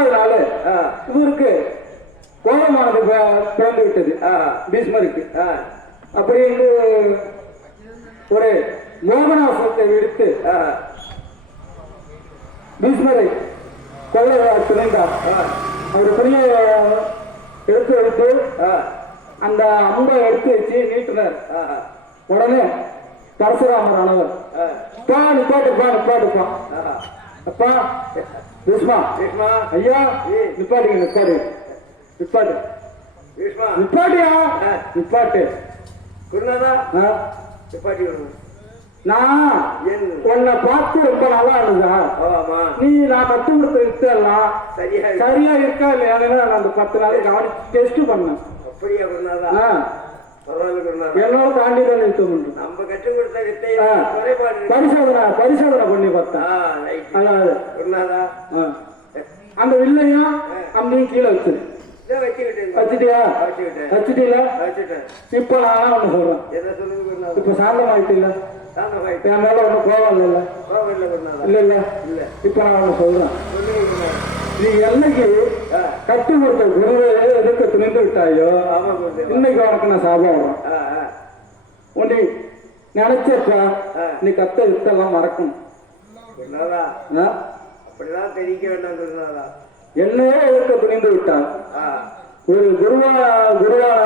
மூணாவது நாள் இவருக்கு கோபமானது பிறந்து விட்டது பீஷ்மருக்கு. அப்படின்னு ஒரு மோகனாசத்தை எடுத்து பீஷ்மரை கொல்ல துணைந்தார். அவர் துணியை எடுத்து அந்த அம்பை எடுத்து வச்சு நீட்டினார். உடனே பரசுராமர் ஆனவர் நிப்பாட்டுப்பா அப்பா பீஷ்மா ஐயா நிப்பாட்டியா நிப்பாட்டு குருநாதா நிப்பாட்டி நான் உன்னை பார்த்து ரொம்ப நல்லா இருந்ததா? நீ நான் கத்து கொடுத்த வித்தெல்லாம் சரியா இருக்கா இல்லையான்னு நான் அந்த 10 நாள் கவனிச்சு டெஸ்ட் பண்ணேன். அப்படியா குருநாதா? என்னோட தாண்டி தான் நிறுத்த முடியும். நம்ம கற்றுக் கொடுத்த வித்தை பரிசோதனை பண்ணி பார்த்தேன். அதாவது அந்த வில்லையும் அம்மையும் கீழே வச்சு வச்சுட்டியா? இப்ப நான் ஒண்ணு சொல்றேன். இப்ப சாந்தமாயிட்டு இல்ல? என் மேல ஒண்ணு கோவம் இல்ல? இல்ல. இப்ப நான் ஒண்ணு சொல்றேன். நீ என்னைக்கு கட்டு கொடுத்த குருவை எதிர்க்க துணிந்து விட்டாயோ இன்னைக்கு உனக்கு நான் சாபம் உன்னை நினைச்சப்பா நீ கத்த வித்தெல்லாம் மறக்கணும். அப்படிதான் தெரிவிக்க வேண்டாம். என்னையே எதிர்க்க துணிந்து விட்டான் ஒரு குருவான